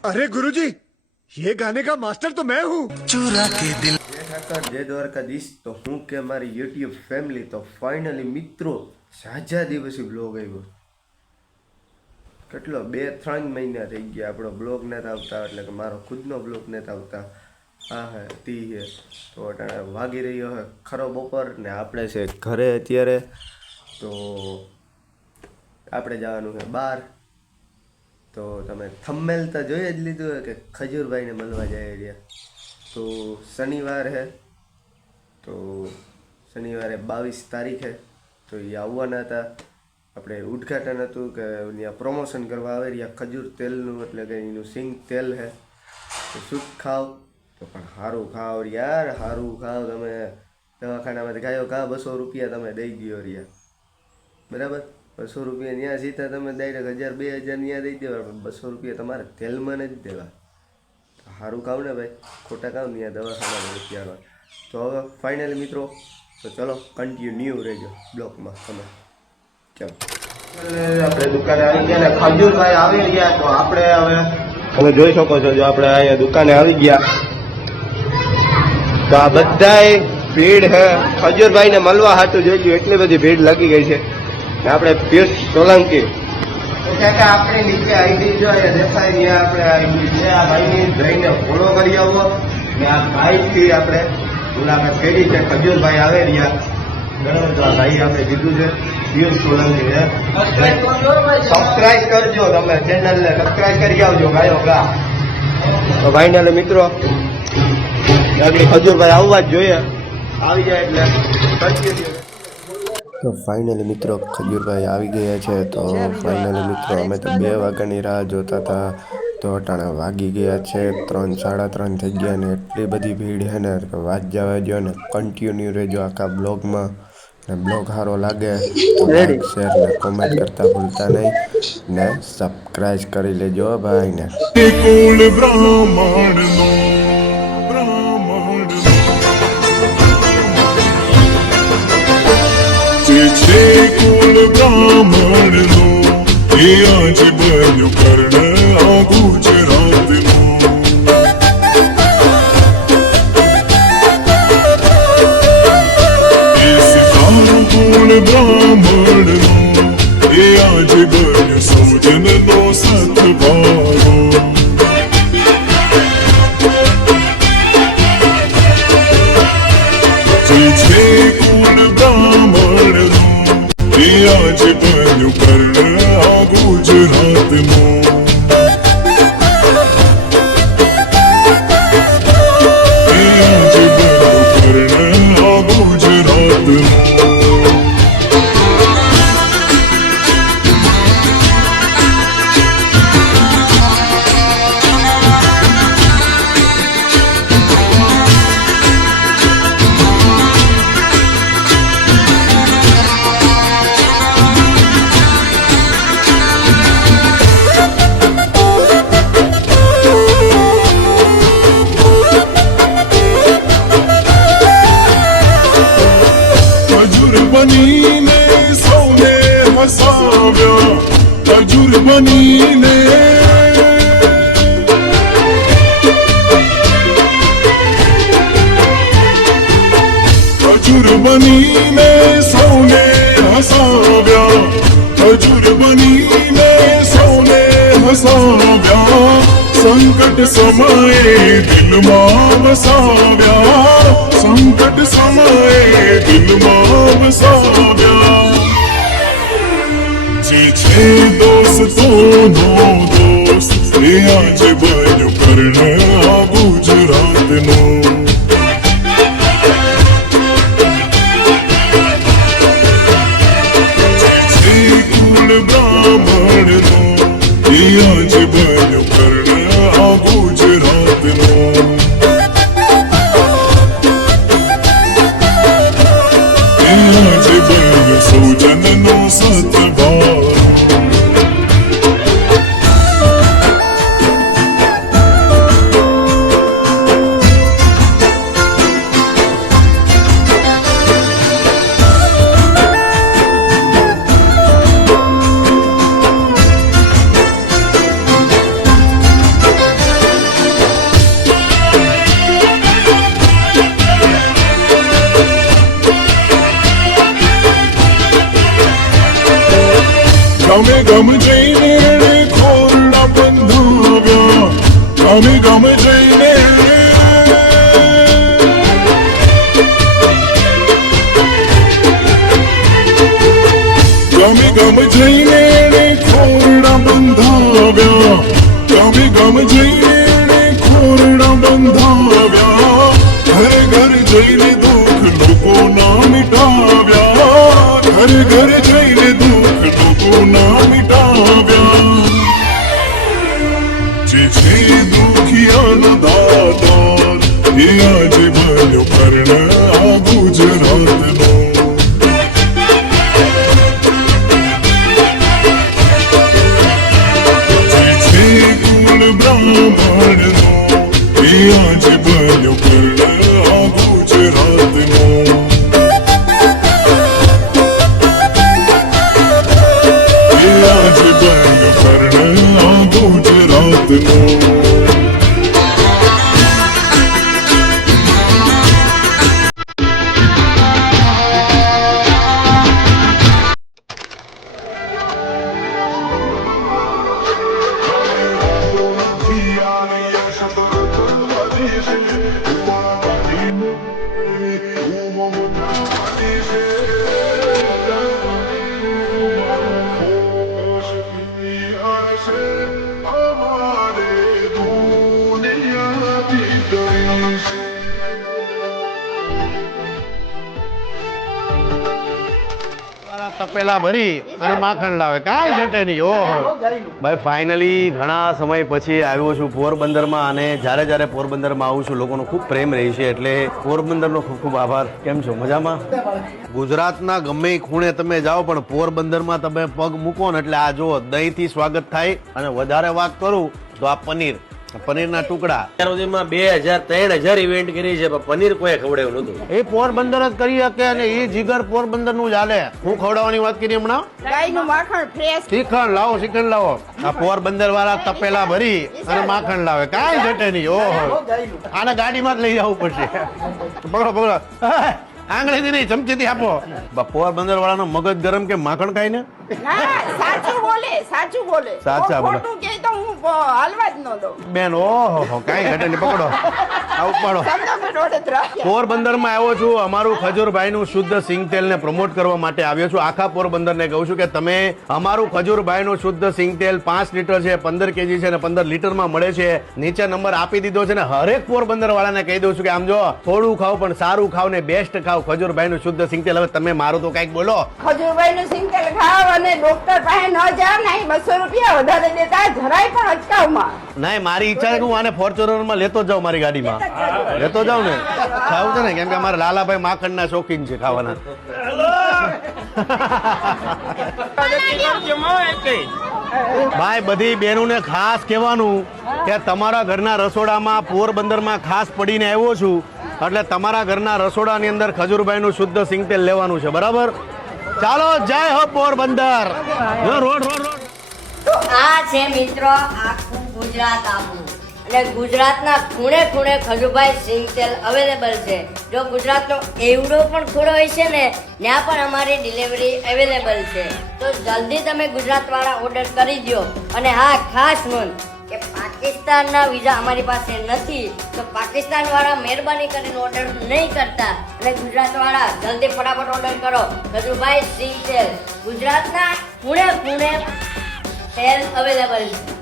अरे गुरुजी ये गाने का मास्टर तो मैं हूँ चुरा के दिल જય ઠાકર જય દ્વારકાધીશ તો હું કે મારી યુટ્યુબ ફેમિલી તો ફાઇનલી મિત્રો ઝાઝા દિવસે બ્લોગ આવ્યો કેટલો બે ત્રણ મહિના થઈ ગયા આપણો બ્લોગ નથી આવતા એટલે કે મારો ખુદનો બ્લોગ નથી આવતા હા હા તી છે તો અટાણે વાગી રહ્યો છે ખરો બપોર ને આપણે છે ઘરે અત્યારે તો આપણે જવાનું છે બહાર તો તમે થમ્મેલ તો જોઈ જ લીધું હોય કે ખજૂરભાઈને મળવા જાય રહ્યા. તો શનિવાર છે તો શનિવારે બાવીસ તારીખે. તો એ આવવાના હતા. આપણે ઉદઘાટન હતું કે ત્યાં પ્રમોશન કરવા આવે રહ્યા ખજૂર તેલનું એટલે કે એનું સિંગ તેલ છે તો શું ખાવ. તો પણ સારું ખાવ યાર સારું ખાવ. તમે દવાખાનામાંથી ગાયો કા બસો રૂપિયા તમે દઈ ગયો રહ્યા. બરાબર? બસો રૂપિયા ત્યાં સીધા તમે ડાયરેક્ટ હજાર બે હજાર ત્યાં દઈ દેવા પણ બસો રૂપિયા તમારે તેલમાં નથી દેવા. સારું કામ ને ભાઈ ખોટા ખાવ ત્યાં દવાખાના રૂપિયામાં તો હવે ફાઇનલી મિત્રો તો ચલો કન્ટિન્યુ રહેજો બ્લોકમાં તમે. ચાલો. આપણે દુકાને આવી ગયા ને ખજૂરભાઈ આવી ગયા તો આપણે હવે તમે જોઈ શકો છો જો આપણે અહીંયા દુકાને આવી ગયા. તો આ બધાય ભીડ હે. ખજૂરભાઈને મળવા હાટું ગયું એટલી બધી ભીડ લાગી ગઈ છે. આપણે પિયુષ સોલંકી. આપણે નીચે આઈડી ત્યાં આપણે આઈડી છે આ ભાઈની જઈને ફોલો કરી આવો. ને આ ભાઈથી આપણે મુલાકાત કરી છે ખજૂરભાઈ આવે રહ્યા બરાબર તો આ ભાઈ આપણે કીધું છે પિયુષ સોલંકી છે. સબસ્ક્રાઈબ કરજો તમે ચેનલને સબસ્ક્રાઈબ કરી આવજો ગાયો ગા. તો ભાઈને મિત્રો ખજૂરભાઈ આવવા જ જોઈએ. આવી જાય એટલે તો ફાઇનલી મિત્રો ખજૂરભાઈ આવી ગયા છે તો ફાઇનલી મિત્રો અમે તો બે વાગ્યાની રાહ જોતા હતા તો અટાણા વાગી ગયા છે ત્રણ સાડા ત્રણ થઈ ગયા ને એટલી બધી ભીડ છે ને વાત જવા જો ને કન્ટિન્યુ રહેજો આખા બ્લોગમાં. ને બ્લોગ સારો લાગે તો લાઈક શેર ને કોમેન્ટ કરતા ભૂલતા નહીં. ને સબસ્ક્રાઇબ કરી લેજો ભાઈ ને. બ્રાહ્મણ નો એ આજ બન્યું કર્ણ આ ગુજરાત એ સિતારું કુલ બ્રાહ્મણ આજ બન્યું કર્ણ આ ગુજરાતનું બનીને સૌને હસાવ્યા ખજૂર બનીને સૌને હસાવ્યા સંકટ સમયે દિલમાં વસાવ્યા સંકટ સમયે દિલમાં વસાવ્યા જે છે દોસ્તોનો દોસ્ત એ આજે ગામે ગમે જઈને ગમે ગામે જઈને એણે ખોરડા બંધાવ્યા. ગમે ગામે જઈને એણે ખોરડા બંધાવ્યા. ગુજરાતનો તપેલા ભરી અને માખણ લાવે. કાંઈ ઘટે નહીં, ઓહો. ભાઈ ફાઇનલી ઘણા સમય પછી આવ્યો છું પોરબંદરમાં અને જ્યારે જ્યારે પોરબંદરમાં આવું છું, લોકોનો ખૂબ પ્રેમ રહે છે. એટલે પોરબંદરનો ખૂબ ખૂબ આભાર. કેમ છો? મજામાં? ગુજરાતના ગમે ખૂણે તમે જાઓ, પણ પોરબંદરમાં તમે પગ મૂકો ને એટલે આ જુઓ, દહીંથી સ્વાગત થાય. અને વધારે વાત કરું તો આ પનીર. પનીરના ટુકડા. અત્યાર સુધીમાં બે હજાર ત્રણ હજાર ઇવેન્ટ કરી છે પણ પનીર કોઈ ખવડાવ્યું નતું એ પોરબંદર જ કરી શકે અને એ જીગર પોરબંદરનું જ હાલે. હું ખવડાવવાની વાત કરી હમણાં? ગાયનું માખણ ફ્રેશ શ્રીખંડ લાવો શ્રીખંડ લાવો. આ પોરબંદર વાળા તપેલા ભરી અને માખણ લાવે. કાંઈ ઘટે નહીં. ઓહો. આને ગાડીમાં જ લઈ જવું પડશે. પકડો પકડો. આંગળીથી નહીં ચમચીથી આપો. બા, પોરબંદર વાળાનો મગજ ગરમ કે માખણ ખાઈ ને સાચું બોલે સાચું બોલે. સાચા બોલે. હાલવા જ ન બેન ઓહો કાંઈ ઘટે નહીં. પકડો. આ ઉપાડો. પોરબંદરમાં આવ્યો છું. અમારું ખજૂરભાઈનું શુદ્ધ સિંગ તેલને પ્રમોટ કરવા માટે આવ્યો છું. આખા પોરબંદરને કહું છું કે તમે અમારું ખજૂરભાઈનું શુદ્ધ સિંગ તેલ પાંચ લીટર છે પંદર કેજી છે અને પંદર લીટરમાં મળે છે. નીચે નંબર આપી દીધો છે ને હરેક પોરબંદર વાળાને કહી દઉં છું કે આમ જો થોડું ખાવ પણ સારું ખાવ ને બેસ્ટ ખાવ ખજૂરભાઈનું શુદ્ધ સિંગ તેલ હવે તમે મારું તો કંઈક બોલો. ખજૂરભાઈ નું તેલ ખાવ અને ડોક્ટર પાસે ન જાવ નહીં બસો રૂપિયા વધારે દેતા જરાય પણ અટકાવમાં નહીં મારી ઈચ્છા છે કે હું આને ફોર્ચ્યુનરમાં લેતો જાઉં મારી ગાડીમાં. લેતો જાઉં. ને? ખાવું છે ને? કેમ કે અમારે લાલાભાઈ માખણના શોખીન છે ખાવાના. ભાઈ બધી બહેનોને ખાસ કહેવાનું કે તમારા ઘરના રસોડામાં પોરબંદરમાં ખાસ પડીને આવ્યો છું. એટલે તમારા ઘરના રસોડાની અંદર ખજૂરભાઈનું શુદ્ધ સિંગતેલ લેવાનું છે. બરાબર? ચાલો જય હો પોરબંદર. Road road road. તો આ છે મિત્રો આખું ગુજરાત આપણું. અને ગુજરાતના ખૂણે ખૂણે ખજુભાઈ સિંગ તેલ અવેલેબલ છે. જો ગુજરાતનો એવડો પણ ખૂણો હોય છે ને, ત્યાં પણ અમારી ડિલિવરી અવેલેબલ છે. તો જલ્દી તમે ગુજરાતવાળા ઓર્ડર કરી દો અને હા, ખાસ નોંધ કે પાકિસ્તાનના વિઝા અમારી પાસે નથી, તો પાકિસ્તાનવાળા મહેરબાની કરીને ઓર્ડર નહીં કરતા. અને ગુજરાતવાળા, જલ્દી ફટાફટ ઓર્ડર કરો. ખજુભાઈ સિંગ તેલ. ગુજરાતના ખૂણે ખૂણે તેલ અવેલેબલ છે